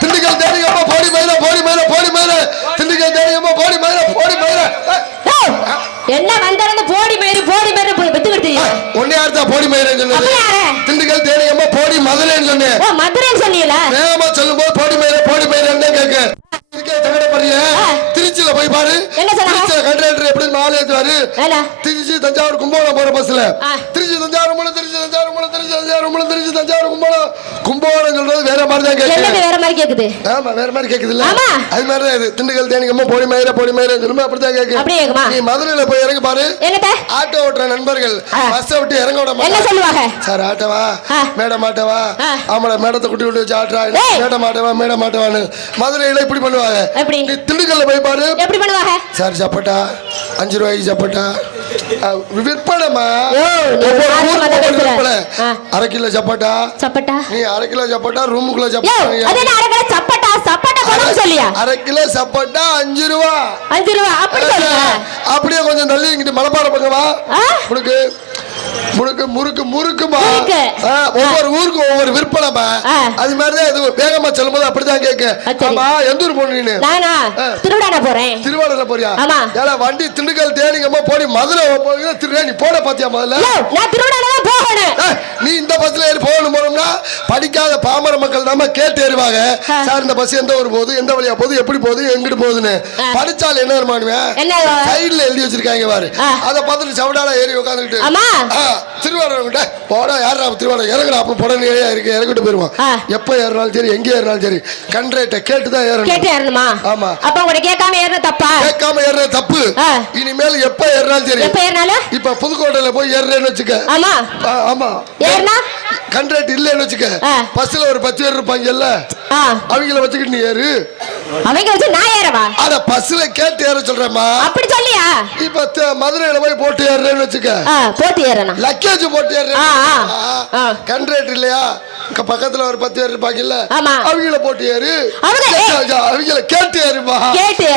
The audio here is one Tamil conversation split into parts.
திண்டுக்கல் தேனியம்மா போடி மயிர போடி மயிர போடி மயிர திண்டுக்கல் தேனியம்மா போடி மயிர போடி மயிர என்ன வந்தாலும் போடி மயிறு வித்துக்கிட்டு ஒன்னே யார்த்தா போடி மயிரன்னு சொன்னது திண்டுக்கல் தேனியம்மா போடி மதுரைன்னு சொன்னேன் மதுரைன்னு சொன்னீங்களா வேகமா சொல்லும் போது போடி மயிரன்னு கேட்க திருச்சியில போய் பாரு திருச்சியில கண்டக்டர் எப்படி மாலை ஏத்துவாரு திருச்சி தஞ்சாவூர் கும்பகோணம் போற பஸ்ல திருச்சி தஞ்சாவூர் மூலம் திருச்சி தஞ்சாவூர் மூலம் திருச்சி தஞ்சாவூர் மூலம் திருச்சி தஞ்சாவூர் கும்பகோணம் சொல்றது வேற மாதிரி தான் கேக்குது வேற மாதிரி கேக்குது ஆமா வேற மாதிரி கேக்குது இல்ல அது மாதிரி தான் இது திண்டுக்கல் தேனியம்மா போடி மயிர சொல்லுமா அப்படிதான் கேக்குது நீ மதுரையில போய் இறங்கி பாரு ஆட்டோ ஓட்டுற நண்பர்கள் பஸ் விட்டு இறங்க விட மாட்டாங்க சார் ஆட்டவா மேடம் ஆட்டவா ஆமாடா மேடத்தை குட்டி விட்டு வச்சு ஆட்டுறா மேடம் ஆட்டவான்னு மதுரையில இப்படி பண்ணுவாங்க திண்டுக்கல்ல போய் பாரு எப்படி பண்ணுவாங்க சார் சப்பட்டா 5 ரூபாய்க்கு சப்பட்டா விற்பனைமா அரை கிலோ சப்பட்டா நீ அரை கிலோ சப்பட்டா ரூமுக்குள்ள அரை கிலோ சப்பட்டா 5 ரூபா அப்படியே கொஞ்சம் தள்ளி இங்கிட்டு மலைப்பாறை பக்கம் வா முறுக்குமா ஒவ்வொரு ஊருக்கும் ஒவ்வொரு விற்பனைமா அது மாதிரிதான் இது வேகமா சொல்லும் போது அப்படிதான் கேட்க ஆமா எந்த ஊர் போன நீ திருவாரூர்ல போறியா ஏன்னா வண்டி திண்டுக்கல் தேனிங்கம்மா போடி மதுரை நீ போட பாத்தியா முதல்ல நீ இந்த பஸ்ல ஏறி போகணும்னா படிக்காத பாமர மக்கள் தான் கேட்டு ஏறுவாங்க சார் இந்த பஸ் எந்த ஊர் போகுது எந்த வழியா போகுது எப்படி போகுது எங்கிட்டு போகுதுன்னு படிச்சால் என்ன வருமானுவேன் சைடுல எழுதி வச்சிருக்காங்க பாரு அதை பார்த்துட்டு சவடால ஏறி உட்காந்துக்கிட்டு திருவாரூர் போடா யாரா திருவாரூர் இறங்கடா அப்ப புடனே இருக்கு இறங்கிட்டு போயிருவான் எப்ப ஏறினாலும் சரி எங்க ஏறினாலும் சரி கண்ட்ரேட்ட கேட்டுதான் ஏறணும் ஆமா அப்ப உங்களை கேட்காம ஏறின தப்பு இனிமேல் எப்ப ஏறினாலும் சரி இப்ப புதுக்கோட்டையில போய் ஏறுறேன்னு வச்சுக்க ஆமா கண்ட்ரேட் இல்லன்னு வச்சுக்க பஸ்ல ஒரு 10 பேர் இருப்பாங்கல்ல அவங்கள வச்சுக்கிட்டு நீ ஏறு அவங்க வச்சு நான் ஏறவா அத பஸ்ல கேட்டு ஏற சொல்றேம்மா அப்படி சொல்லியா இப்ப மதுரையில போய் போட்டு ஏறறேன்னு வச்சுக்க போட்டு ஏறணும் லக்கேஜ் போட்டு ஏறறேன் கண்ட்ரேட் இல்லையா பக்கத்துல ஒரு 10 பேர் இருப்பாங்கல்ல அவங்கள போட்டு ஏறு அவங்கள கேட்டு ஏறுமா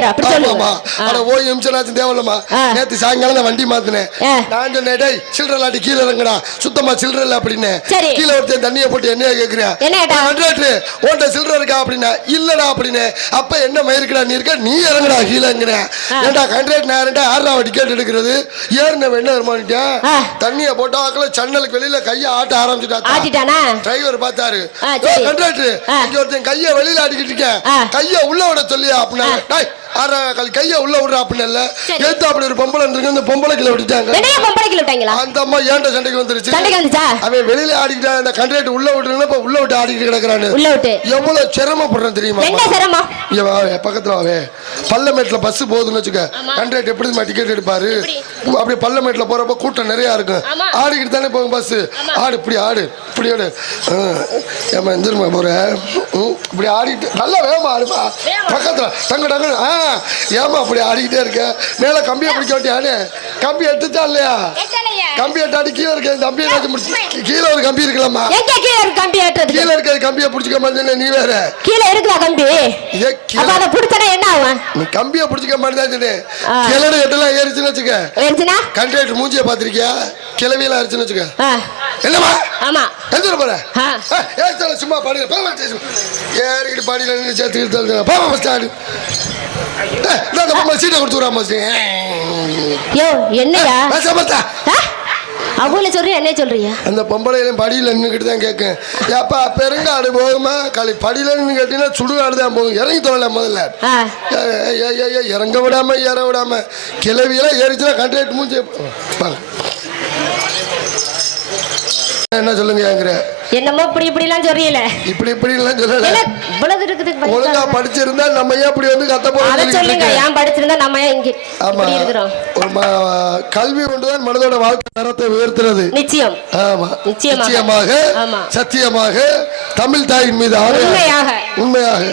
அப்படி சொல்லுமா அட ஓ நிமிஷம் தேவலமா நேத்து சாயங்காலம் நான் வண்டி மாத்தினேன் நான் சொன்னேன் டேய் சில்லற லாட்டி கீழ இறங்குடா சுத்தமா சில்லற இல்ல அப்படின்னு கீழ ஒருத்தன் தண்ணியை போட்டு என்னைய கேக்குறேன் கண்ட்ரேட் ஓட்ட சில்லற இருக்கா அப்படின்னா இல்லடா அப்படின்னு அப்ப என்ன மயிருக்கடா நீ இருக்க நீ இறங்குடா கீழங்கிறேன் ஏன்டா கண்ட்ரேட் நான் ஆறா டிக்கெட் எடுக்கிறது ஏறின என்ன வருமானிட்டேன் தண்ணியை போட்டாக்கல சன்னலுக்கு வெளியில கையை ஆட்ட ஆரம்பிச்சுட்டா டிரைவர் பார்த்தாரு கண்ட்ரேட்டர் இங்க ஒருத்தன் கையை வெளியில ஆட்டிக்கிட்டு இருக்கேன் கையை உள்ள விட சொல்லியா அப்படின்னா கைய உள்ள விடுற அப்படின்னு ஏத்து அப்படி ஒரு பொம்பளை இருக்கு அந்த பொம்பளை கிலோ விட்டுட்டாங்க அந்த அம்மா ஏன்டா சண்டைக்கு வந்துருச்சு அவன் வெளியில ஆடிக்கிட்டான் அந்த கண்ட்ரேட் உள்ள விட்டுருந்தா உள்ள விட்டு ஆடிக்கிட்டு கிடக்குறான்னு எவ்வளவு சிரமப்படுறேன் தெரியுமா பக்கத்துல அவே பல்லமேட்ல பஸ் போகுதுன்னு வச்சுக்க கண்ட்ரேட் எப்படி டிக்கெட் எடுப்பாரு அப்படி பல்லமேட்ல போறப்ப கூட்டம் நிறைய இருக்கும் ஆடிக்கிட்டு தானே போகும் பஸ் ஆடு இப்படி ஆடு இப்படி ஆடு ஏமா எந்திரமா போற இப்படி ஆடிட்டு நல்லா வேகமா ஆடுப்பா பக்கத்துல தங்க டங்கு ஏமா அப்படி ஆடிக்கிட்டே இருக்க மேல கம்பியை பிடிக்க வேண்டியானே கம்பி எடுத்துச்சா இல்லையா கம்பி எட்டாடி கீழே இருக்க கம்பியை கீழே ஒரு கம்பி இருக்கலாமா கீழே இருக்க கம்பியை பிடிச்சிக்க மாட்டேன் நீ வேற கீழே இருக்குதா கம்பி என்ன ஆகும் நீ கம்பியை பிடிச்சிக்க மாட்டேன் கிளடு எட்டெல்லாம் ஏறிச்சுன்னு வச்சுக்க கண்ட்ரேட்டர் மூஞ்சியை பாத்திருக்கியா கிளவியெல்லாம் அரிச்சுன்னு வச்சுக்க என்னமா ஆமா எந்த போற சும்மா பாடுங்க ஏறிக்கிட்டு பாடியில சேர்த்துக்கிட்டு சீட்டை கொடுத்து என்னையா அவங்கள சொல்றியா என்ன சொல்றியா அந்த பொம்பளையிலும் படியில நின்றுக்கிட்டு தான் கேட்கும் ஏப்பா பெருங்காடு போகுமா களி படியில நின்று கேட்டீங்கன்னா சுடுகாடு தான் போகும் இறங்கி தொழல முதல்ல இறங்க விடாம ஏற விடாம கிளவியெல்லாம் ஏறிச்சுன்னா கண்ட்ரேட் மூஞ்சி என்ன சொல்லுங்க என்னமோ இப்படி எல்லாம் சொல்றீல இப்படி எல்லாம் சொல்லல ஒழுங்கா படிச்சிருந்தா நம்ம ஏன் இப்படி வந்து கத்த போறோம் சொல்லுங்க ஏன் படிச்சிருந்தா நம்ம ஏன் இங்க இப்படி இருக்கிறோம் கல்வி ஒன்றுதான் மனதோட வாழ்க்கை தரத்தை உயர்த்துறது நிச்சயம் ஆமா நிச்சயமாக சத்தியமாக தமிழ் தாயின் மீது உண்மையாக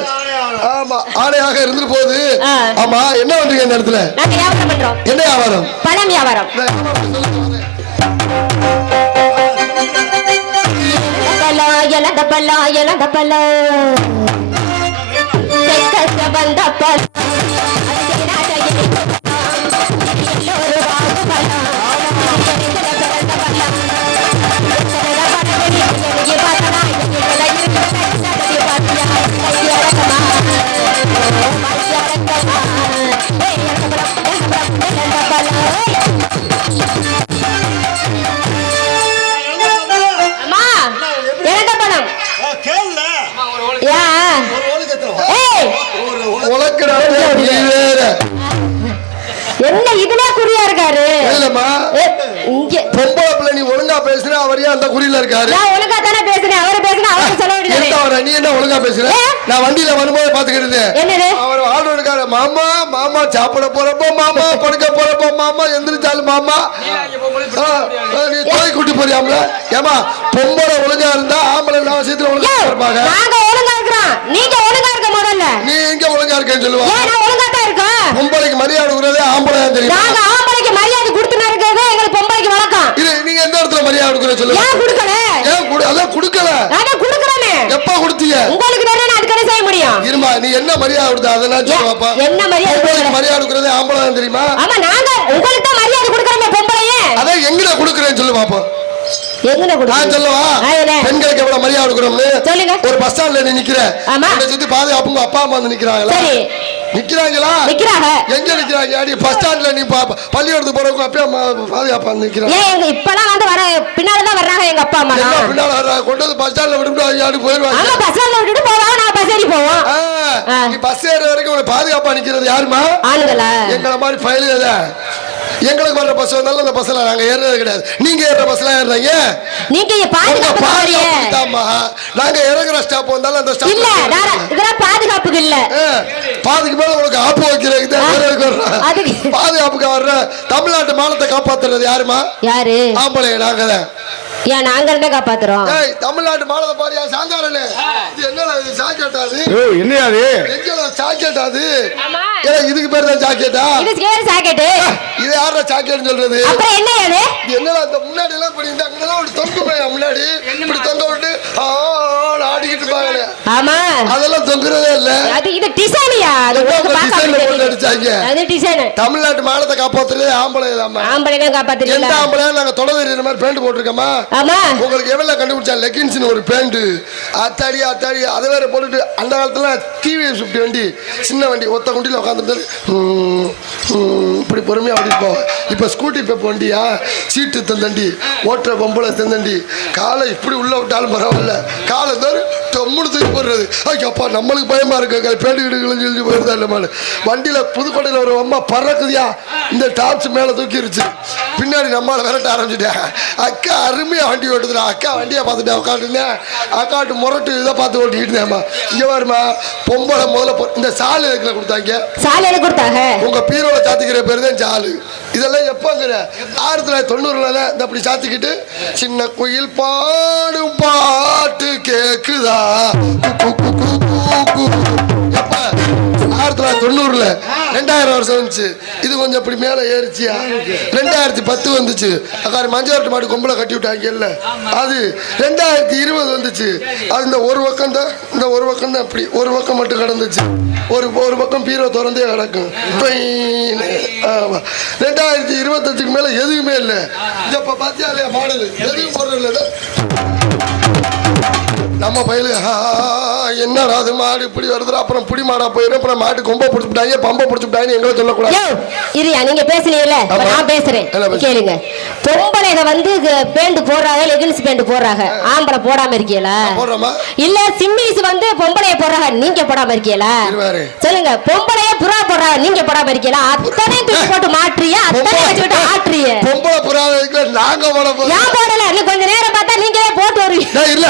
ஆமா ஆணையாக இருந்து போகுது ஆமா என்ன பண்றீங்க இந்த இடத்துல நாங்க வியாபாரம் பண்றோம் என்ன வியாபாரம் பழம் வியாபாரம் எலந்த பழம் வந்த பழம் உலக்கடா நீ வேற. என்ன இதுல குறியா இருக்காரு? இல்லம்மா இங்க பொம்பளை பிள்ளை நீ ஒழுங்கா பேசுற அவரையா அந்த குறியில இருக்காரு. நான் ஒழுங்கா தானே பேசுறேன். அவரு பேசுனா அவருக்கு சொல்ல வேண்டியது. என்ன வர நீ என்ன ஒழுங்கா பேசுற? நான் வண்டியில வரும்போது பாத்துக்கிட்டு என்னது அவர் ஆர்டர் இருக்காரு. மாமா மாமா சாப்பிட போறப்போ மாமா படுக்க போறப்போ மாமா எந்திரிச்சாலும் மாமா நீ தோய் கூட்டி போறியாம்ல. ஏமா பொம்பளை ஒழுங்கா இருந்தா ஆம்பளை எல்லா விஷயத்துல ஒழுங்கா இருப்பாங்க. நாங்க ஒழுங்கா இருக்கிறோம். நீங்க ஒழுங்கா இருக்க முதல்ல. நீ எங்க ஒழுங்கா இருக்கேன்னு சொல்லுவா. நான் ஒழுங்கா தான் இருக்கேன். பொம்பளைக்கு மரியாதை கொடுக்கறதே ஆம்பளை தான் தெரியும். நாங்க ஆம்பளைக்கு மரியாதை கொடுத்துனா இருக்கிறது எங்களுக்கு பொம்பளைக்கு வழக்கம். இது நீங்க எந்த இடத்துல மரியாதை கொடுக்கற சொல்லுங்க. ஏன் கொடுக்கல? அதான் கொடுக்கல. நான் கொடுக்கறேனே. எப்ப கொடுத்தீங்க? உங்களுக்கு தானே நான் அதுக்கு செய்ய முடியும். இருமா நீ என்ன மரியாதை கொடுத்த அத நான் சொல்லுவாப்பா. என்ன மரியாதை கொடுக்கற? மரியாதை கொடுக்கறதே ஆம்பளை தான் தெரியுமா? ஆமா நாங்க உங்களுக்கு தான் மரியாதை கொடுக்கறோமே பொம்பளையே. அத எங்கட கொடுக்கறேன்னு சொல்லு பாப்பா. எங்கன கொடுக்க? நான் சொல்லவா? பெண்களுக்கு எவ்வளவு மரியாதை கொடுக்கறோம்னு சொல்லுங்க. ஒரு பஸ் ஸ்டாண்ட்ல நீ நிக்கிற. உன்னை சுத்தி பாதுகாப்புங்க அப்பா அம்மா வந்து நிக்கறாங்களா? சரி. நிக்கறாங்களா? நிக்கறாங்க. எங்க நிக்கறாங்க? அடி பஸ் ஸ்டாண்ட்ல நீ பள்ளியோடத்துக்கு போறவங்க அப்பா அம்மா பாதுகாப்பா வந்து நிக்கறாங்க. ஏன் இப்பலாம் வந்து வர பின்னால தான் வர்றாங்க எங்க அப்பா அம்மா. என்ன பின்னால வர்றாங்க? கொண்டு வந்து பஸ் ஸ்டாண்ட்ல விட்டுட்டு ஐயாடி போயிடுவாங்க. ஆமா பஸ் ஸ்டாண்ட்ல விட்டுட்டு போவாங்க. நான் பஸ் ஏறி போவோம். நீ பஸ் ஏற வரைக்கும் உன்னை பாதுகாப்பா நிக்கிறது யாருமா? ஆளுங்களா? எங்கள மாதிரி ஃபைல் தான். எங்களுக்கு வர்ற பஸ் வந்தாலும் அந்த பஸ்ல நாங்க ஏறது கிடையாது. நீங்க ஏற பஸ்ல ஏறீங்க. நீங்க பாதுகாப்பு. நாங்க இறங்குற ஸ்டாப் வந்தாலும் அந்த ஸ்டாப் இல்ல. இதெல்லாம் பாதுகாப்புக்கு இல்ல. பாதுகாப்பு மேல உங்களுக்கு ஆப்பு வைக்கிறதுக்கு பாதுகாப்புக்கு வர்ற தமிழ்நாட்டு மானத்தை காப்பாத்துறது யாருமா? யாரு? ஆம்பளை நாங்க தான். ஏன் நாங்க என்ன காப்பாத்துறோம்? தமிழ்நாட்டு மானத்தை பாரியா சாந்தாரனே. இது என்னடா இது ஜாக்கெட்டாது? என்னையா இது? எங்கடா ஜாக்கெட்டாது? இதுக்கு பேர் தான் ஜாக்கெட்டா? இது கேர் ஜாக்கெட். இது யாரா ஜாக்கெட்னு சொல்றது? அப்புறம் என்ன இது? இது என்னடா அந்த முன்னாடி எல்லாம் இப்படி இந்த அங்கலாம் ஒரு தொங்குமே முன்னாடி இப்படி தொங்க விட்டு ஆடிக்கிட்டு இருப்பாங்க. ஆமா அதெல்லாம் தொங்குறதே இல்ல. அது இது டிசைனியா? அது டிசைன்ல போட்டு அடிச்சாங்க. அது டிசைன். தமிழ்நாட்டு மானத்தை காப்பாத்துறது ஆம்பளை தான். ஆம்பளை தான் காப்பாத்துறீங்க. எந்த ஆம்பளை நாங்க தொலை தெரியுற மாதிரி பேண்ட் போட்டுருக்கோமா? ஆமா. உங்களுக்கு எவ்வளவு கண்டுபிடிச்சா லெகின்ஸ்னு ஒரு பேண்ட். அத்தாடி அத்தாடி அதை வேற போட்டுட்டு அந்த காலத்துல டிவிஎஸ் 50 வண்டி சின்ன வண்டி ஒத்த குண்டில உட்காந்துட்டு இப்படி பொறுமையா ஓடிட்டு போவோம். இப்ப ஸ்கூட்டி பெப் வண்டியா சீட்டு தந்தண்டி ஓட்டுற பொம்பளை தந்தண்டி காலை இப்படி உள்ள விட்டாலும் பரவாயில்ல காலை டம்முன்னு தூக்கி போடுறது. அப்பா நம்மளுக்கு பயமா இருக்கு பேண்டு கிடுகளும் சொல்லி போயிருந்தா இல்ல வண்டியில புதுக்கோட்டையில ஒரு அம்மா பறக்குதியா இந்த டாப்ஸ் மேல தூக்கிருச்சு பின்னாடி நம்மளால விரட்ட ஆரம்பிச்சுட்டேன். அக்கா அருமையா வண்டி ஓட்டுதுடா. அக்கா வண்டியை பார்த்துட்டேன் உட்காந்துருந்தேன். அக்காட்டு முரட்டு இதை பார்த்து ஓட்டிக்கிட்டு இருந்தேம்மா. இங்க வருமா பொம்பளை முதல்ல இந்த சாலு எதுக்குல கொடுத்தாங்க? சாலு எது கொடுத்தாங்க? உங்க பீரோல சாத்திக்கிற பேரு தான் சாலு. இதெல்லாம் எப்பங்கிற 1990ல இந்த அப்படி சாத்திக்கிட்டு சின்ன குயில் பாடும் பாட்டு கேக்குதா எப்ப 1990ல 2000 வருஷம் வந்துச்சு. இது கொஞ்சம் இப்படி மேல ஏறிச்சியா 2010 வந்துச்சு. அக்காரி மஞ்சள் மாடு கொம்பளை கட்டி விட்டாங்க இல்ல அது 2020 வந்துச்சு. அது இந்த ஒரு பக்கம் தான் இந்த ஒரு பக்கம் தான் அப்படி ஒரு பக்கம் மட்டும் கிடந்துச்சு. ஒரு பக்கம் பீரோ திறந்தே கிடக்கும். 2025 மேல எதுவுமே இல்லை. இப்ப பாத்தியா இல்லையா மாடல் எதுவும் போடுறது நம்ம பயிலு என்னடா அது மாடு இப்படி வருது அப்புறம் புடி மாடா போயிடும் அப்புறம் மாட்டு கொம்ப பிடிச்சுட்டாங்க பம்ப பிடிச்சுட்டாங்க எங்களை சொல்லக்கூடாது. இல்லையா நீங்க பேசுனீங்கல்ல நான் பேசுறேன் கேளுங்க. பொம்பளைங்க வந்து பேண்ட் போடுறாங்க லெகின்ஸ் பேண்ட் போடுறாங்க. ஆம்பளை போடாம இருக்கீங்களா? இல்ல சிம்மிஸ் வந்து பொம்பளைய போடுறாங்க நீங்க போடாம இருக்கீங்களா? சொல்லுங்க. பொம்பளைய புறா போடுறாங்க நீங்க போடாம இருக்கீங்களா? அத்தனை தூக்கி போட்டு மாற்றிய அத்தனை வச்சுட்டு ஆற்றிய பொம்பளை புறா நாங்க போடல. கொஞ்ச நேரம் பார்த்தா நீங்களே போட்டு வருவீங்க. இல்ல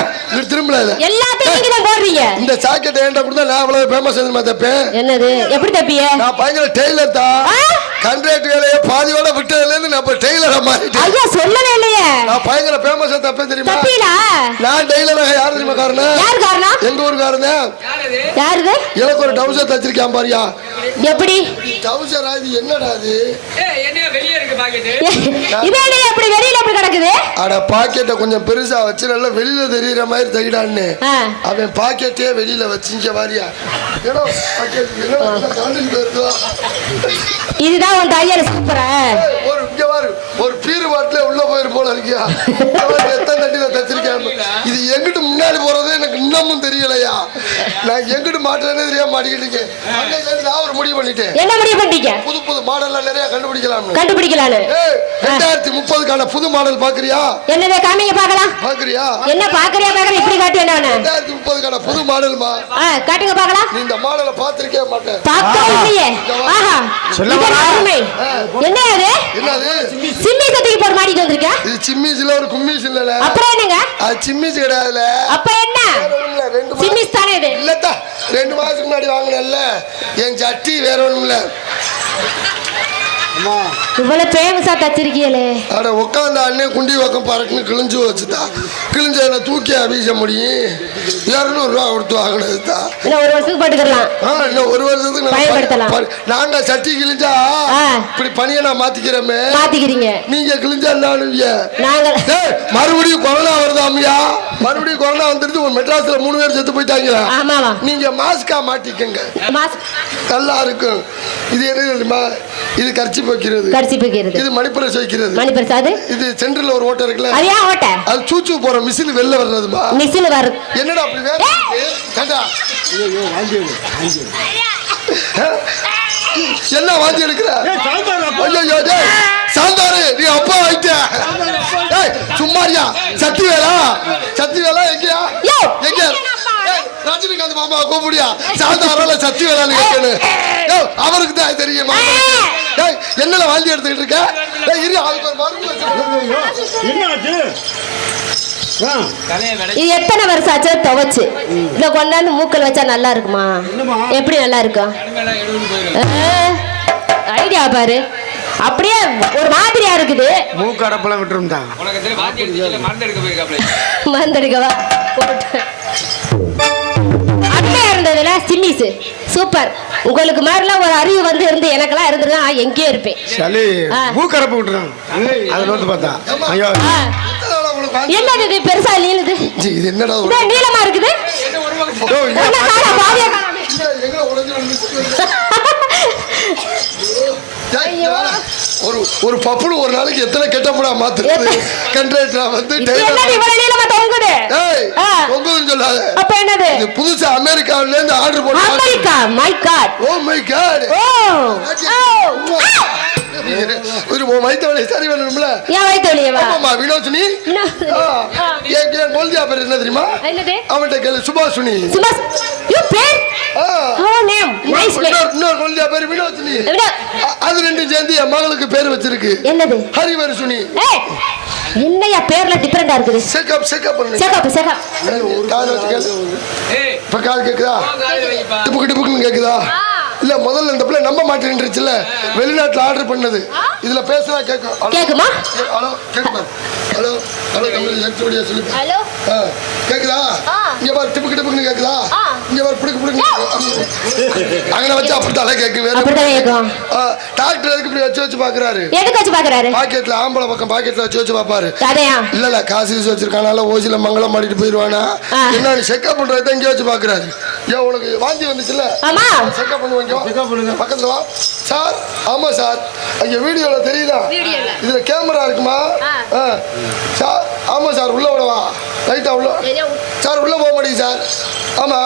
திரும்ப எல்லாத்தையும் நீங்க தான் போடுறீங்க. இந்த ஜாக்கெட் ஏன்டா கொடுத்தா நான் அவ்வளவு ஃபேமஸ் ஆனது தப்பேன். என்னது எப்படி தப்பியே? நான் பயங்கர டெய்லர் தான். கான்ட்ராக்ட் வேலைய பாதியோட விட்டதுல இருந்து நான் இப்ப டெய்லரா மாறிட்டேன். ஐயா சொல்லவே இல்லையே. நான் பயங்கர ஃபேமஸ் தப்பே தெரியுமா? தப்பிலா? நான் டெய்லரா யார் தெரியுமா காரணம்? யார் காரணம்? எங்க ஊர்காரங்க. யாருது? எனக்கு ஒரு டவுசர் தச்சிருக்கான் பாரியா. எப்படி? டவுசர் அது என்னடா அது? என்ன வெளிய இருக்கு பாக்கெட். இது என்ன அப்படி வெளியில அப்படி கிடக்குது? அட பாக்கெட்ட கொஞ்சம் பெருசா வச்சு நல்ல வெளியில தெரியற மாதிரி தைடான்னு. அவன் பாக்கெட்டே வெளியில வச்சிங்க பாரியா. ஏடா பாக்கெட் என்ன காண்டில் போறதா? இதுதான் உன் டையர் சூப்பரா. ஒரு இங்க பாரு ஒரு பீர் பாட்டில உள்ள போயிரு போல இருக்கியா. எத்தனை தட்டில தச்சிருக்கேன். இது எங்கிட்டு முன்னாடி போறதே எனக்கு இன்னமும் தெரியலையா. நான் எங்கிட்டு மாட்டேனே தெரியாம மாட்டிக்கிட்டு இருக்கேன். நான் ஒரு முடிவு பண்ணிட்டேன். என்ன முடிவு பண்ணிட்டீங்க? புது புது மாடல்லாம் நிறைய கண்டுபிடிக்கலாம். நானு 2030க்கான புது மாடல் பாக்குறியா? என்னதே காமிங்க பார்க்கலாம். பாக்குறியா? என்ன பாக்குறியா பாக்குற இப்படி காட்டி என்ன 2030க்கான புது மாடல்மா. காட்டுங்க பார்க்கலாம். நீ இந்த மாடலை பாத்திருக்கே மாட்டே. பார்த்தே இல்லையே. ஆஹா. சொல்லுங்க அருமை. என்ன அது? என்னது? சிம்மி சட்டிக்கு போற மாடி வந்திருக்க? இது சிம்மிஸ்ல ஒரு கும்மிஸ் இல்லல. அப்புறம் என்னங்க? அது சிம்மிஸ் கிடையாதுல. அப்ப என்ன? சிம்மிஸ் தானே இது. இல்லடா. 2 மாசத்துக்கு முன்னாடி வாங்குனல்ல. என் சட்டி வேற ஒண்ணும் இல்ல. அம்மா இவ்வளவு ஃபேமஸா தச்சிருக்கீங்களே. அட உட்கார்ந்த அண்ணே குண்டி பக்கம் பறக்குன்னு கிழிஞ்சு வச்சுதா. கிழிஞ்ச என்ன தூக்கி வீச முடியும். 200 ரூபா கொடுத்து வாங்கினதுதா. இன்னும் 1 வருஷத்துக்கு போட்டுக்கலாம். இன்னும் 1 வருஷத்துக்கு பயன்படுத்தலாம். நாங்க சட்டி கிழிஞ்சா இப்படி பணியை நான் மாத்திக்கிறோமே. மாத்திக்கிறீங்க. நீங்க கிழிஞ்சா நானுங்க. நாங்க மறுபடியும் கொரோனா வருதாமியா? மறுபடியும் கொரோனா வந்துருது. ஒரு மெட்ராஸ்ல 3 பேர் செத்து போயிட்டாங்க. ஆமாவா? நீங்க மாஸ்கா மாட்டிக்கங்க. நல்லா இருக்கும். இது என்ன தெரியுமா? இது கர்ச்சி வைக்கிறது. கர்ச்சி வைக்கிறது. இது மணிப்பரஸ் வைக்கிறது. மணிப்பரஸ் அது. இது சென்டர்ல ஒரு ஓட்டை இருக்குல. அது ஏன் ஓட்டை? அது சூச்சு போற மிஷின் வெளில வர்றதுமா. மிஷின் வர. என்னடா அப்படி வேற? கேடா. ஐயோ வாந்தி எடு. என்ன வாந்தி எடுக்கற? ஐயோ டேய் சாந்தாரு நீ அப்பா வைட்ட. டேய் சும்மாரியா? சத்தி வேலா எங்கயா? எங்க? ரஜினிகாந்த் மாமா கூப்பிடியா? சாந்தாரால சத்தி வேலான்னு கேட்கணும். அவருக்கு தான் தெரியுமா? டேய் என்னல வாந்தி எடுத்துக்கிட்டு இருக்க? டேய் இரு அதுக்கு ஒரு மருந்து வச்சிருக்கேன். என்னாச்சு? இது எத்தனை வருஷம் ஆச்சு துவைச்சு? இத கொண்டாந்து மூக்கல் வச்சா நல்லா இருக்குமா? எப்படி நல்லா இருக்கும்? ஐடியா பாரு. அப்படியே ஒரு மாதிரியா இருக்குது. மூக்கு அடப்பலாம் விட்டுருந்தா. மருந்தெடுக்கவா? அப்படியே இருந்ததுல சிம்மிஸ் சூப்பர். உங்களுக்கு மாதிரிலாம் ஒரு அறிவு வந்து இருந்து எனக்கெல்லாம் இருந்துருந்தா எங்கேயே இருப்பேன். சரி மூக்கு அடப்பு விட்டுறான். அதை வந்து பார்த்தா ஐயோ என்னது இது பெருசா நீளுது? இது என்னடா நீளமா இருக்குது? ஒரு பப்புனு ஒரு நாளைக்கு எத்தனை கெட்டப்படா மாத்துறது? கண்ட்ரேட்டரா வந்து தொங்குதுன்னு சொல்லாத. அப்ப என்னது? இது புதுசா அமெரிக்காவில இருந்து ஆர்டர் போட்டு. America my god. Oh my god. ஒரு வயிற்று வலி சரி பண்ணணும்ல. ஏன் வயிற்று வலியவா? ஆமாமா வினோதினி. ஏன் கோல்தியா பேர் என்ன தெரியுமா? என்னது? அவன்கிட்ட கேளு. சுபாஷினி. சுபாஷ் யூ பேர்? Name nice name. இன்னொரு கோல்தியா பேர் வினோதினி. அது ரெண்டும் சேர்ந்து என் மகளுக்கு பேர் வச்சிருக்கு. என்னது? ஹரிவர்ஷினி. என்னையா பேர்ல டிஃபரெண்டா இருக்குது? செக்கப் பண்ணு. செக்கப் காது வச்சு கேளு. இப்ப காது கேக்குதா? டிப்புக்கு கேக்குதா? இல்ல முதல்ல இந்த பிள்ளை நம்ப மாட்டேன்னுச்சுல. வெளிநாட்டுல ஆர்டர் பண்ணது. இதுல பேசினா கேட்கும். கேக்குமா? ஹலோ கேக்குமா? ஹலோ தமிழ் எக்ஸ்போடியா சொல்லு. ஹலோ கேக்குதா? இங்க பாரு டிப்புக்கு கேக்குதா? இங்க பாரு புடுக்கு அங்க வச்சு அப்படிதான் கேக்கும். அப்படிதான் கேக்கும். டாக்டர் எதுக்கு இப்படி வச்சு பாக்குறாரு? எதுக்கு வச்சு பாக்குறாரு? பாக்கெட்ல ஆம்பளை பக்கம் பாக்கெட்ல வச்சு பாப்பாரு. அதையா? இல்ல காசு வச்சிருக்கானால ஓசில மங்களம் மாட்டிட்டு போயிருவானா? என்ன செக்அப் பண்றது இங்க வச்சு பாக்குறாரு. ஏன் உனக்கு வாந்தி வந்துச்சுல்ல? ஆமா செக்அப் பண்ணுவாங்க. பக்கத்துல வா சார். ஆமா சார். அங்க வீடியோல தெரியுதா? இதுல கேமரா இருக்குமா? சார் ஆமா சார் உள்ள விடவா? ரைட்டா உள்ள சார் உள்ள போக மாட்டேங்க சார். ஆமா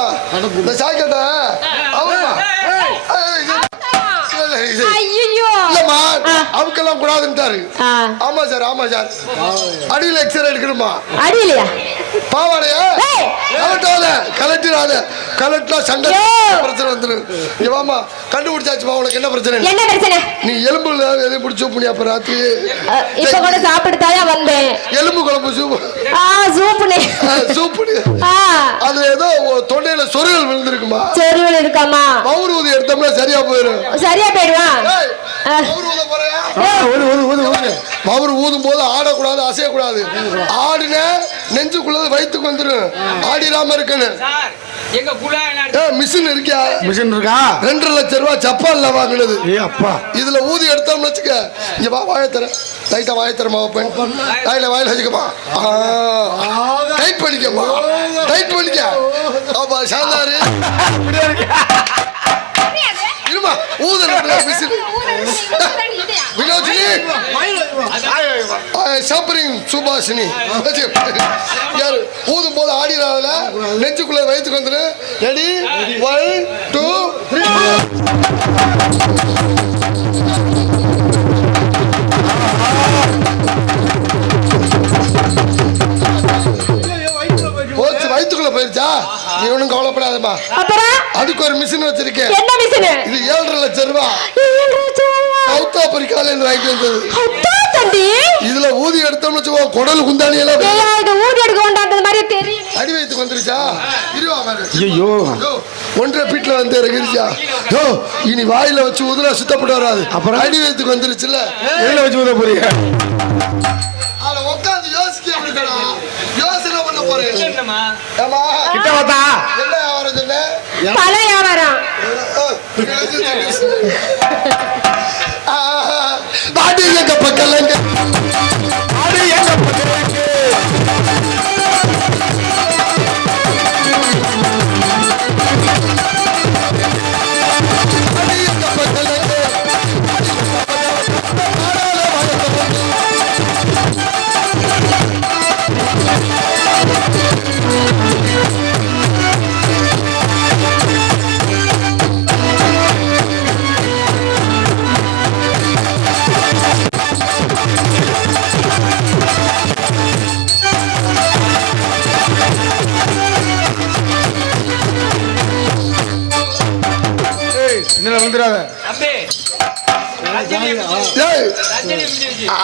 இந்த சாக்கெட்ட ஆமா இல்லம்மா அவுக்கெல்லாம் கூடாதுன்ட்டாரு. ஆமா சார் அடியில எக்ஸ்ரே எடுக்கணுமா? அடியிலையா? பாவாடையா கலெக்டராத கலெக்டரா சண்டை பிரச்சனை வந்துடும். வாமா கண்டுபிடிச்சாச்சுமா. உனக்கு என்ன பிரச்சனை? நீ எலும்பு எதையும் பிடிச்சி சூப்பு. அப்ப ராத்திரி இப்ப கூட சாப்பிட்டுதான் வந்தேன். எலும்பு குழம்பு சூப்பு. அது ஏதோ தொண்டையில சொருகல் விழுந்திருக்குமா? சொருகல் இருக்காமா? பவுர் ஊதி எடுத்தோம்னா சரியா போயிடும். சரியா போயிடுவான். பவுர் ஊதும் போது ஆடக்கூடாது, அசையக்கூடாது. ஆடுன நெஞ்சுக்குள்ளது வயிற்றுக்கு வந்துடும். ஆடிடாம இருக்கணும். மிஷின் இருக்கா? மிஷின் இருக்கா? 2.5 லட்சம் ரூபாய் ஜப்பான்ல வாங்கினது. இதுல ஊதி எடுத்தோம்னு வச்சுக்க. இங்க வா வாயத்தர லைட்டா வாயத்தரமா வைப்பேன். வாயில வச்சுக்கமா. டைட் பண்ணிக்கமா. டைட் பண்ணிக்க. ஆமா சாந்தாரு இருமா ஊதல மிஷின். வினோதினி சப்பரிங் சுபாஷினி யாரு ஊதும் போது ஆடிடாதுல நெஞ்சுக்குள்ள வயிற்றுக்கு வந்துரு. ரெடி 1 2 3 ஒண்ணும் கவலைப்படாதம்மா. அப்புறம் அதுக்கு ஒரு மிஷின் வச்சிருக்கேன். என்ன மிஷின்? இது 7.5 லட்சம் ரூபாய். சவுத் ஆப்பிரிக்கால இருந்து வாங்கிட்டு வந்தது. இதுல ஊதி எடுத்தோம்னு வச்சுக்கோ, குடல் குந்தாணி எல்லாம் ஊதி எடுக்க வேண்டாம் மாதிரி தெரியும். அடி வயிற்றுக்கு வந்துருச்சா? ஐயோ 1.5 ஃபீட்ல வந்து இறங்கிருச்சா? யோ இனி வாயில வச்சு ஊதுனா சுத்தப்பட்டு வராது. அப்புறம் அடி வயிற்றுக்கு வந்துருச்சுல்ல, எதுல வச்சு ஊத போறீங்க? அத உட்கார்ந்து யோசிக்க முடியல. யோசனை பண்ண போறேன். என்னம்மா கிட்ட வாடா. என்ன வியாபாரம் சொன்ன? பல வியாபாரம். பாடி எங்க பக்கலங்க, பாடி எங்க பக்கலங்க.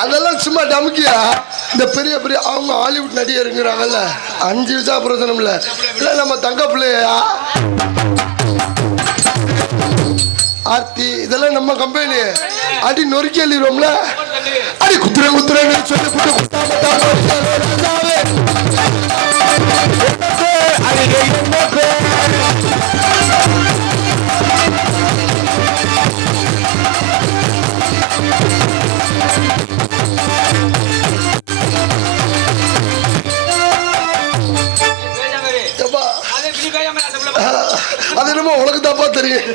அதெல்லாம் சும்மா டமுக்கியா? இந்த பெரிய பெரிய அவங்க ஹாலிவுட் நடிகருங்கிறாங்கல்ல, 5 விசா பிரச்சனை இல்ல. இல்ல நம்ம தங்க பிள்ளையா ஆர்த்தி, இதெல்லாம் நம்ம கம்பெனி. அடி நொறுக்கி எழுதிடுவோம்ல. அடி குத்துற குத்துறன்னு சொல்லி அது என்னமோ உனக்கு தாப்பா தெரியும்.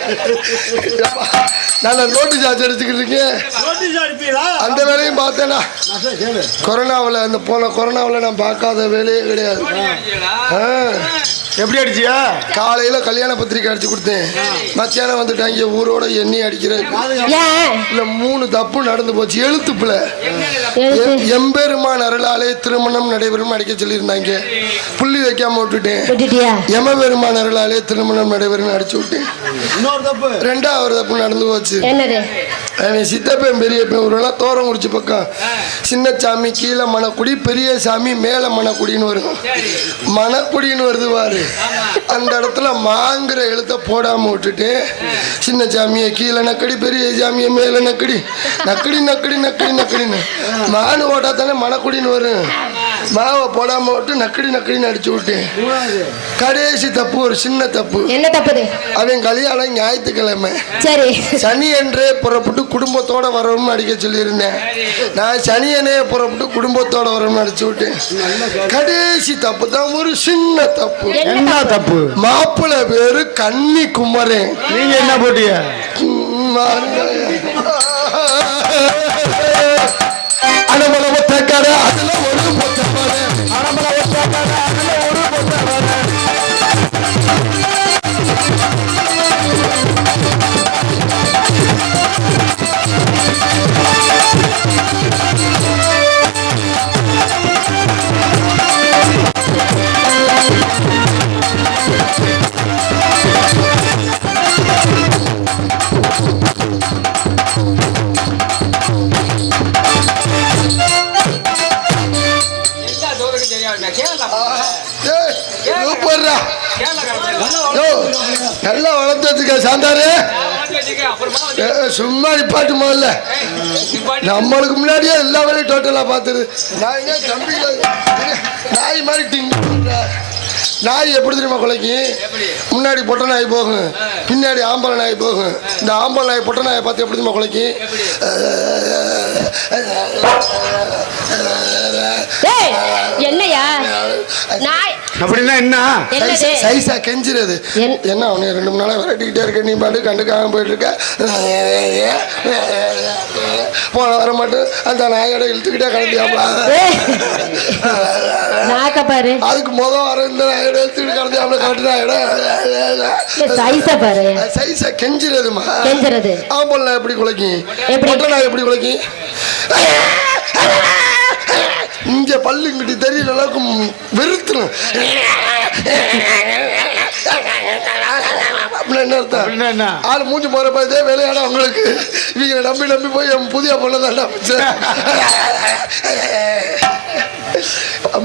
நான் நோட்டீஸ் அடிச்சுக்கிட்டு இருக்கேன். அந்த வேலையும் பார்த்தேனா கொரோனாவில், அந்த போன கொரோனாவில் நான் பார்க்காத வேலையே கிடையாது. எப்படி அடிச்சியா? காலையில கல்யாண பத்திரிக்கை அடிச்சு கொடுத்தேன். மத்தியானம் வந்துட்டாங்க ஊரோட எண்ணெய் அடிக்கிறேன். இல்ல 3 தப்பு நடந்து போச்சு. எழுத்துப்புல எம்பெருமான் அருளாலே திருமணம் நடைபெறும் அடிக்க சொல்லியிருந்தாங்க. புள்ளி வைக்காம விட்டுட்டேன். எமபெருமான் அருளாலே திருமணம் நடைபெறும் அடிச்சு விட்டேன். 2வது தப்பு நடந்து போச்சு. சித்தப்பேன் பெரிய ஊரெல்லாம் தோரங்குறிச்சி பக்கம் சின்ன சாமி கீழே மணக்குடி, பெரிய சாமி மேல மணக்குடின்னு வரும். மணக்குடின்னு வருது பாரு, அந்த இடத்துல மாங்கிற எழுத்த போடாம விட்டுட்டு சின்ன சாமியை கீழே நக்கடி, பெரிய சாமியை மேல நக்கடி, நக்கடி நக்கடி நக்கடி நக்கடின்னு மானு ஓட்டா தானே மணக்குடின்னு வரும். மாவை போடாம விட்டு நக்கடி நக்கடின்னு அடிச்சு விட்டேன். கடைசி தப்பு, ஒரு சின்ன தப்பு. என்ன தப்பு? அவன் கல்யாணம் ஞாயிற்றுக்கிழமை, சரி சனி என்றே புறப்பட்டு குடும்பத்தோட வரணும்னு அடிக்க சொல்லியிருந்தேன். நான் சனியனே புறப்பட்டு குடும்பத்தோட வரணும்னு அடிச்சு விட்டேன். கடைசி தப்பு தான், ஒரு சின்ன தப்பு. என்ன தப்பு? மாப்பிள்ளை பேரு கன்னி குமரன். நீங்க என்ன போட்டீங்க? அனமல ஒத்தக்கடை அதுல ஒரு பொத்தமர, அனமல ஒத்தக்கடை அதுல ஒரு பொத்தமர. நல்லா வளர்த்துக்க சாந்தாரு. சும்மா நிப்பாட்டு முதல்ல. நம்மளுக்கு முன்னாடியே எல்லா வேலையும் டோட்டலா பாத்துரு. நான் எங்க தம்பி நாய் மாதிரி டிங். நாய் எப்படி தெரியுமா கொலைக்கு? முன்னாடி பொட்டை நாய் போகும், பின்னாடி ஆம்பளை நாய் போகும். இந்த ஆம்பளை நாய் பொட்டை நாயை பார்த்து எப்படி தெரியுமா கொலைக்கு? என்னையா நாய் அப்படின்னா என்ன? சைஸா கெஞ்சிறது. என்ன அவனை 2-3 நாளா விரட்டிக்கிட்டே இருக்க, நீ பாட்டு கண்டுக்காம போயிட்டு இருக்க. போன வர மட்டும் அந்த நாயோட இழுத்துக்கிட்டே கிளம்பியாப்ல. அதுக்கு வர இந்த நாயோட இழுத்துக்கிட்டு கிளம்பியாப்ல. கரெக்ட் நாயோட சைஸா கெஞ்சிறதுமா. ஆம்பளை எப்படி குலைக்கும், பொட்டை நாய் எப்படி குலைக்கும்? இங்க பல்லுங்கிட்டு தெரியல அளவுக்கு வெறுத்துரும். அப்படின்னா என்ன அர்த்தம்? ஆள் மூஞ்சி போற பார்த்தே வேலையாட உங்களுக்கு இவங்க நம்பி போய் என் புதிய பொண்ணதான்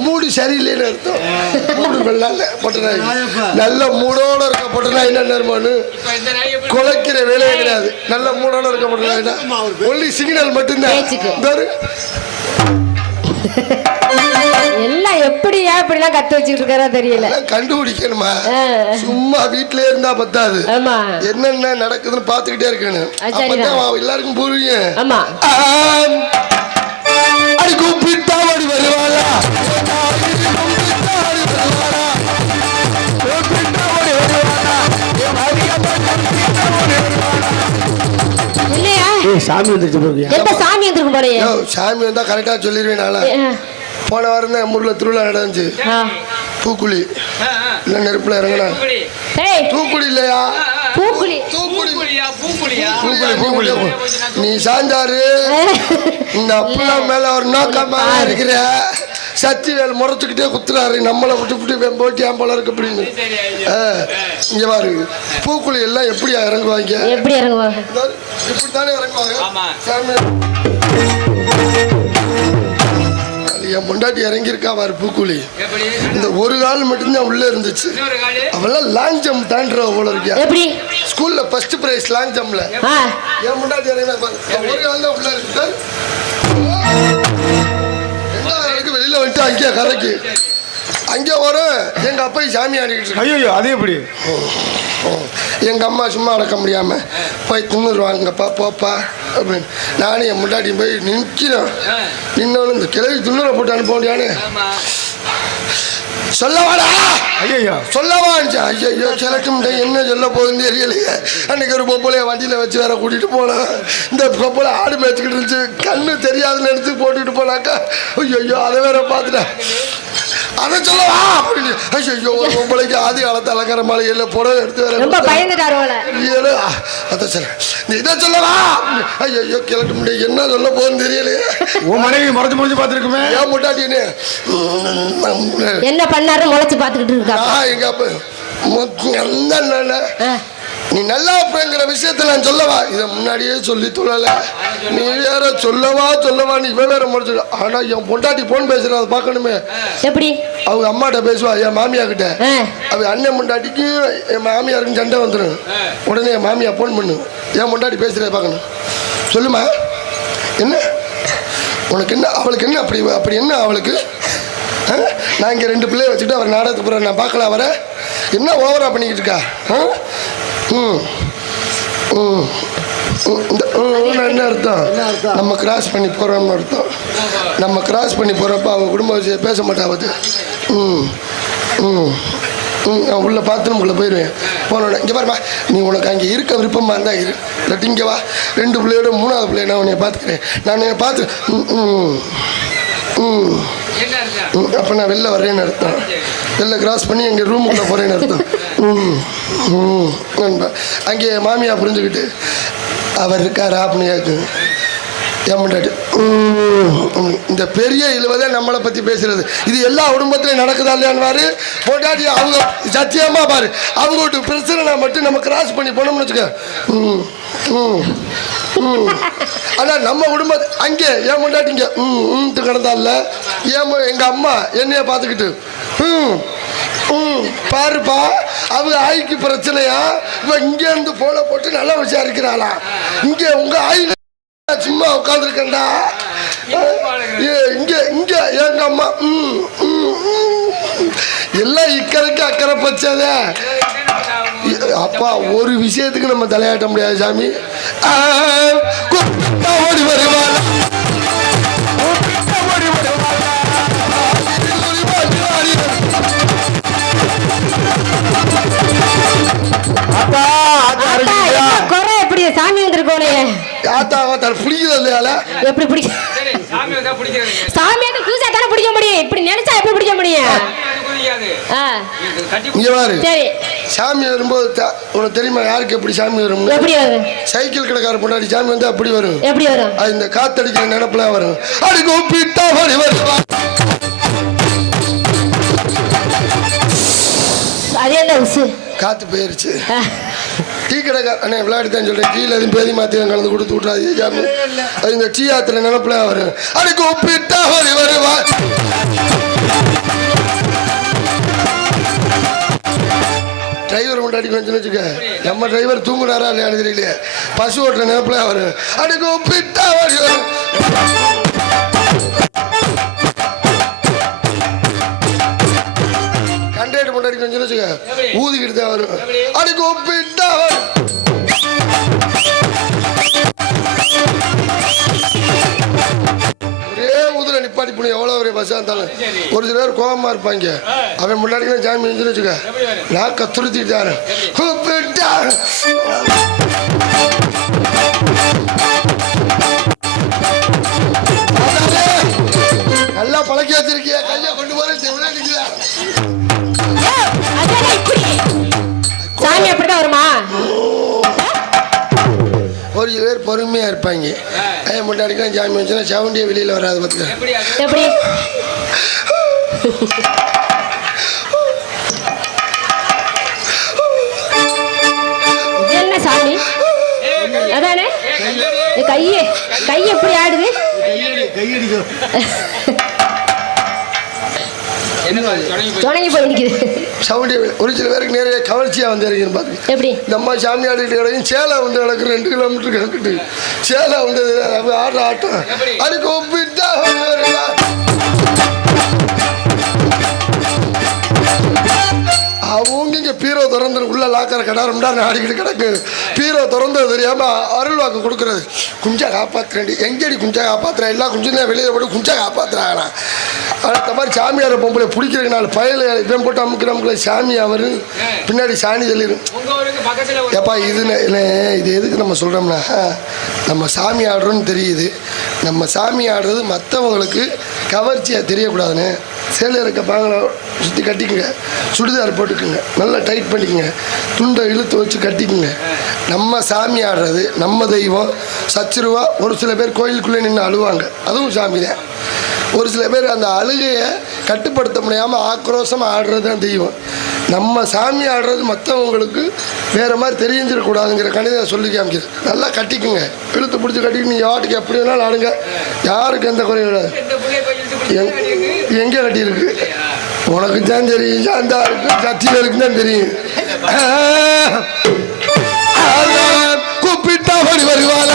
மூடு சரியில்லைன்னு அர்த்தம். மூடு வெள்ளால பொட்டநாய் நல்ல மூடோட இருக்க பொட்டநாய் என்ன குலைக்கிற வேலையே கிடையாது. நல்ல மூடோட இருக்க பொட்டநாய்னா ஒன்லி சிக்னல் மட்டும்தான். எல்லாம் எப்படியா இப்படிலாம் கத்து வச்சுட்டு இருக்காரா தெரியல. கண்டுபிடிக்கணுமா? சும்மா வீட்லயே இருந்தா பத்தாது. என்னென்ன நடக்குதுன்னு பாத்துக்கிட்டே இருக்கணும். எல்லாருக்கும் புரியும். ஆமா. அடி கூப்பிட்டா ஓடி வருவாளா? சாமி வந்துருச்சு போறியா? எந்த சாமி வந்துருக்கு போறியா? சாமி வந்தா கரெக்டா சொல்லிடுவேன். போன வாரம் தான் ஊர்ல திருவிழா நடந்துச்சு. பூக்குழி இல்ல நெருப்புல இறங்கினா தூக்குழி இல்லையா? நீ சாஞ்சாரு இந்த அப்பா மேல ஒரு நோக்கமா இருக்கிற சத்திவேல் முறைச்சுக்கிட்டே குத்துறாரு. நம்மளை விட்டு போட்டி போல இருக்கு அப்படின்னு. இங்க பாரு பூக்குழி எல்லாம் எப்படியா இறங்குவாங்க? எப்படி இறங்குவாங்க? இப்படித்தானே இறங்குவாங்க. என் பொண்டாட்டி இறங்கியிருக்கா பாரு பூக்குழி. இந்த ஒரு கால் மட்டும்தான் உள்ள இருந்துச்சு. அவெல்லாம் லாங் ஜம்ப் தாண்டுற போல இருக்கியா? எப்படி? ஸ்கூல்ல ஃபர்ஸ்ட் பிரைஸ் லாங் ஜம்ப்ல என் பொண்டாட்டி இறங்கினா ஒரு கால் தான் உள்ள இருக்கு. வெளியில வந்துட்டு அங்கே கரைக்கு அங்கே வரும். எங்க அப்பா சாமி ஆடிக்கிட்டு. ஐயோ அது எப்படி? எங்க அம்மா சும்மா அடக்க முடியாம போய் தின்னுருவாங்கப்பா போப்பா அப்படின்னு நானும் என் முன்னாடி போய் நிற்கிறோம். இன்னொன்று இந்த கிளவி துண்ணுரை போட்டு அனுப்ப முடியான்னு சொல்லவாடா. ஐயோ சொல்லவான்ச்சா? ஐயோ கிளட்டும் என்ன சொல்ல போகுதுன்னு தெரியலையே. அன்னைக்கு ஒரு பொம்பளைய வண்டியில வச்சு வேற கூட்டிட்டு போனோம். இந்த பொம்பளை ஆடு மேய்ச்சிக்கிட்டு இருந்துச்சு. கண்ணு தெரியாதுன்னு எடுத்து போட்டுட்டு போனாக்கா ஐயோ அதை வேற பார்த்துட்டேன். அதை சொல்லவா அப்படின்னு ஐயோ ஒரு பொம்பளைக்கு ஆதி காலத்து அலங்கார மாளிகையில் புடவை எடுத்து வேற அதை சொல்ல நீ இதை சொல்லவா? ஐயோ கிளட்ட முடியும் என்ன சொல்ல போகுதுன்னு தெரியலையே. உன் மனைவி மறைச்சு பார்த்துருக்குமே. ஏன் முட்டாட்டின்னு என்ன பண்ணாரு முளைச்சு பார்த்துக்கிட்டு இருக்கா. எங்க அப்ப நீ நல்லா இருப்பேங்கிற விஷயத்த நான் சொல்லவா? இதை முன்னாடியே சொல்லி தொழல. நீ வேற சொல்லவா நீ இவ வேற முடிச்சு. ஆனா என் பொண்டாட்டி போன் பேசுற அதை பார்க்கணுமே. எப்படி? அவங்க அம்மாட்ட பேசுவா என் மாமியா கிட்ட. அவ அண்ணன் பொண்டாட்டிக்கு என் மாமியாருக்கும் சண்டை வந்துடும். உடனே என் மாமியா போன் பண்ணு. என் பொண்டாட்டி பேசுறத பார்க்கணும். சொல்லுமா என்ன உனக்கு என்ன அவளுக்கு என்ன அப்படி என்ன அவளுக்கு? நான் இங்கே 2 பிள்ளைய வச்சுட்டு அவர் நாடகத்துக்கு போகிறேன். நான் பார்க்கல அவரை என்ன ஓவரா பண்ணிக்கிட்டு இருக்கா? என்ன அர்த்தம்? நம்ம கிராஸ் பண்ணி போறோம்னு அர்த்தம். நம்ம கிராஸ் பண்ணி போறப்ப அவங்க குடும்பம் பேச மாட்டாவது. உள்ள பாத்ரூம்குள்ள போயிடுவேன். போனோட இங்கே பாருமா நீ உனக்கு அங்கே இருக்க விருப்பமாக இருந்தால் இரு. இல்லாட்டி இங்கே வா 2 பிள்ளையோட 3வது பிள்ளைய நான் உன்னை பார்த்துக்கிறேன். நான் உன்னை பார்த்து அப்போ நான் வெளில வர்றேன்னு அர்த்தம். வெளில கிராஸ் பண்ணி எங்கள் ரூமுக்குள்ளே போகிறேன்னு அர்த்தம். அங்கே மாமியா புரிஞ்சுக்கிட்டு அவர் இருக்காரா அப்படின்னு கேட்கு. ஏமாட்டாட்டு இந்த பெரிய இழுவதே நம்மளை பற்றி பேசுறது. இது எல்லா குடும்பத்திலையும் நடக்குதா இல்லையான்னு பாரு. போட்டாட்டி அவங்க சத்தியமா பாரு அவங்க விட்டு பிரச்சனை மட்டும் நம்ம கிராஸ் பண்ணி போனோம்னு வச்சுக்க. ஆனா நம்ம குடும்பம் அங்கே ஏன் முன்னாடி இங்க கிடந்தால எங்க அம்மா என்னைய பார்த்துக்கிட்டு பாருப்பா அவங்க ஆய்க்கு பிரச்சனையா இவ இங்க இருந்து போன போட்டு நல்லா விசாரிக்கிறாளா? இங்க உங்க ஆய் சும்மா உட்காந்துருக்கா. இங்க இங்க எங்க அம்மா எல்லாம் இக்கரைக்கு அக்கறை பச்சதே. அப்பா ஒரு விஷயத்துக்கு நம்ம தலையாட்ட முடியாது சாமி. ஓடி வருவாள் சாமி வந்திருக்கோனே பிடிக்கிறது இல்லையால எப்படி பிடிக்க? சாமி பூஜா தானே பிடிக்க முடியும். இப்படி நினைச்சா எப்படி பிடிக்க முடியும்? சரி சாமி வரும்போது உனக்கு தெரியுமா யாருக்கு எப்படி சாமி வரும்? எப்படி வரும்? சைக்கிள் கடைக்கார முன்னாடி சாமி வந்து அப்படி வரும். எப்படி வரும்? அது இந்த காத்தடிக்கிற நினைப்புல வரும். அது கூப்பிட்டா வரி வருவா. அதே தான் உசு காத்து போயிருச்சு. டீ கடை அண்ணே விளையாடி தான் சொல்றேன். கீழே எதுவும் பேதி மாத்திரம் கலந்து கொடுத்து விட்றாது. அது இந்த டீ ஆத்துல நினைப்புல வரும். அதுக்கு ஒப்பிட்டா வருவா. டிரைவர் கொண்டாடி கொஞ்சம் வச்சுக்க. நம்ம டிரைவர் தூங்குனாரா இல்லையானு தெரியலையே. பசு ஓட்டுற நினைப்புல வரும். அதுக்கு ஒப்பிட்டா வருவா. கண்டக்டர் கொண்டாடி கொஞ்சம் வச்சுக்க. ஊதிக்கிட்டு தான் வரும். அதுக்கு ஒப்பிட்டா வரும். நிப்பாட்டி பண்ணி எவ்வளோ ஒரு பஸ்ஸாக இருந்தாலும் ஒரு சில பேர் கோபமாக இருப்பாங்க. அவன் முன்னாடி ஜாமீன் இருந்துன்னு வச்சுக்க. நாக்க துருத்திட்டாரு. நல்லா பழக்கி வச்சிருக்கிய. கையை கொண்டு போற சாமி அப்படிதான் வருமா? ஒரு சில பேர் பொறுமையா இருப்பாங்க. முன்னாடிக்கெல்லாம் ஜாமீன் வச்சுன்னா சவுண்டியே வெளியில வராது. பார்த்துக்க எப்படி என்ன சாமி அதானே கை எப்படி ஆடுது? தொடங்கி போய் நிக்குது. சவுண்டி ஒரு சில பேருக்கு நிறைய கவர்ச்சியா வந்து இறங்கின்னு பாருங்க. எப்படி இந்த அம்மா சாமி ஆடிட்டு கிடக்கும். சேலை வந்து கிடக்கு 2 கிலோமீட்டர் கிடக்குது. சேலை வந்து ஆடுற ஆட்டம். அதுக்கு ஒப்பிட்டா அவங்க இங்க பீரோ திறந்து உள்ள லாக்கற கடாரம்டா ஆடிக்கிட்டு கிடக்கு. பீரோ திறந்தது தெரியாம அருள் வாக்கு கொடுக்கறது. குஞ்சா காப்பாத்துறேன். எங்கடி குஞ்சா காப்பாத்துறேன்? எல்லாம் குஞ்சு தான் வெளியில போட்டு குஞ்சா காப்பாத்துறாங்கண்ணா. அடுத்த மாதிரி சாமியார பொம்பளை பிடிக்கிறதுனால பயல இவன் போட்டு அமுக்கிற சாமி அவரு பின்னாடி சாணி சொல்லிடும். ஏப்பா இது எதுக்கு நம்ம சொல்றோம்னா நம்ம சாமி ஆடுறோன்னு தெரியுது. நம்ம சாமி ஆடுறது மற்றவங்களுக்கு கவர்ச்சியா தெரியக்கூடாதுன்னு சேலை இருக்க பாங்களை சுற்றி கட்டிக்குங்க. சுடிதார் போட்டுக்குங்க. நல்லா டைட் பண்ணிக்குங்க. துண்டை இழுத்து வச்சு கட்டிக்குங்க. நம்ம சாமி ஆடுறது நம்ம தெய்வம். சச்சுருவா ஒரு சில பேர் கோயிலுக்குள்ளே நின்று அழுவாங்க. அதுவும் சாமி தான். ஒரு சில பேர் அந்த அழுகையை கட்டுப்படுத்த முடியாமல் ஆக்ரோஷமாக ஆடுறது தான் தெய்வம். நம்ம சாமி ஆடுறது மற்றவங்களுக்கு வேறு மாதிரி தெரிஞ்சிடக்கூடாதுங்கிற கணிதம் சொல்லி காமிக்கிறது. நல்லா கட்டிக்குங்க. இழுத்து பிடிச்சி கட்டிக்கு நீங்கள் வாட்டுக்கு எப்படி வேணாலும் ஆடுங்க. யாருக்கு எந்த குறையும் கிடையாது. எங்கே கட்டியிருக்கு உனக்கு தான் தெரியும். அந்த சத்தியில் இருக்குன்னு தான் தெரியும். கூப்பிட்டா ஓடி வருவாள்.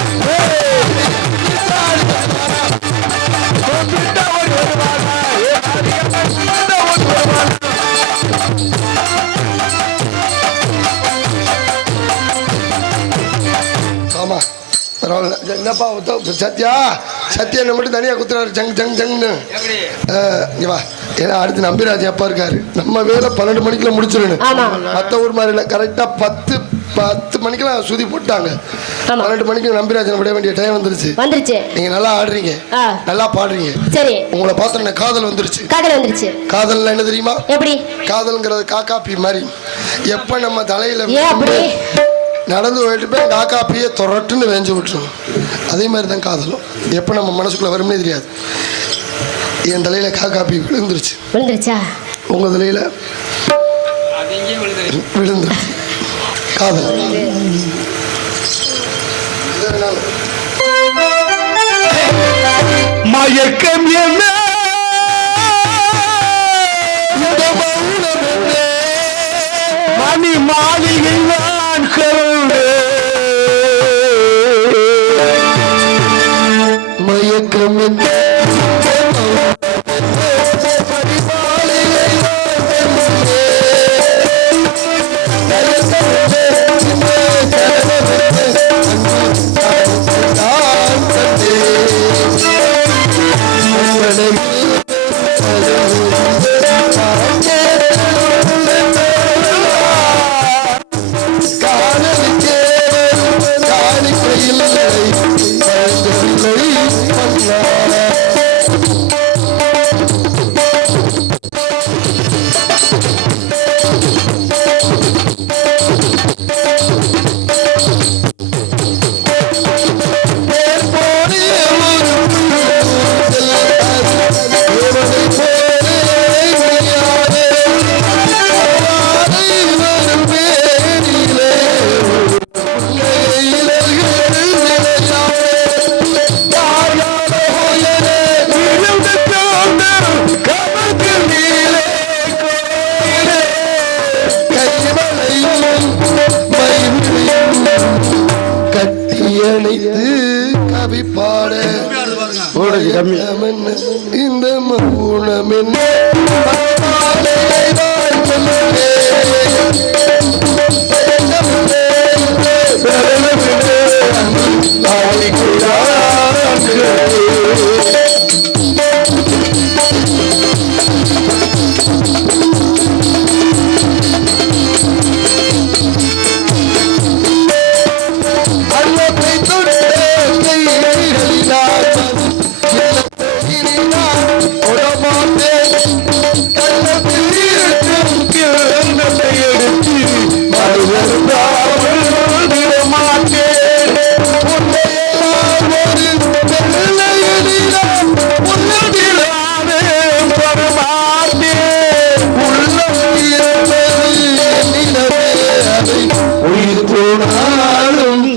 ஆமா பரவாயில்ல. என்னப்பா சத்யா சத்யா மட்டும் தனியாக குத்துறாரு. ஜங் ஜங் ஜங்னு வா. ஏன்னா அடுத்து நம்பிராஜ் அப்பா இருக்காரு. நம்ம வேலை 12 மணிக்குள்ள முடிச்சிடணும். மற்ற ஊர் மாதிரி இல்லை. கரெக்டாக 10 மணிக்கெல்லாம் சுதி போட்டாங்க. 12 மணிக்கு நம்பிராஜன் விட வேண்டிய டைம் வந்துருச்சு. நீங்க நல்லா ஆடுறீங்க, நல்லா பாடுறீங்க. சரி, உங்களை பார்த்து எனக்கு காதல் வந்துருச்சு. காதல் என்ன தெரியுமா? எப்படி காதல்ங்கிறது காக்காப்பி மாதிரி. எப்ப நம்ம தலையில நடந்து போயிட்டு போய் காக்காப்பியை தொரட்டுன்னு வேஞ்சு விட்டுரும். அதே மாதிரி தான் காதலும். எப்போ நம்ம மனசுக்குள்ள வரும்னே தெரியாது. என் தலையில காக்காப்பி விழுந்துருச்சா? உங்க தலையில விழுந்து காதல். மயக்கம் என்ன மணி மாளிகை நான் கருண்டு மயக்கம் என்ன சாமி. இந்த மௌனம் என்ன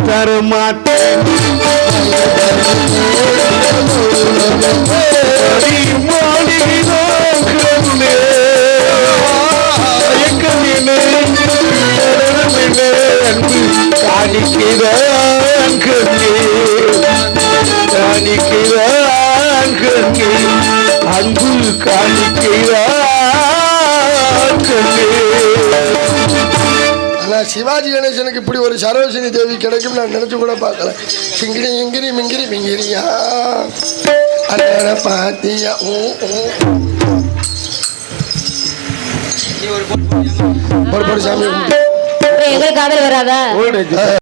தரமாட்டேன் அன்பு சிவாஜி கணேசனுக்கு இப்படி ஒரு சரோஜினி தேவி கிடைக்கும் நான் நினைச்சு கூட பார்க்கல. சிங்கிரி இங்கிரி மிங்கிரி மிங்கிரியா அண்ணன பாத்தியா ஒரு சாமி எங்களுக்கு காதல் வராதா?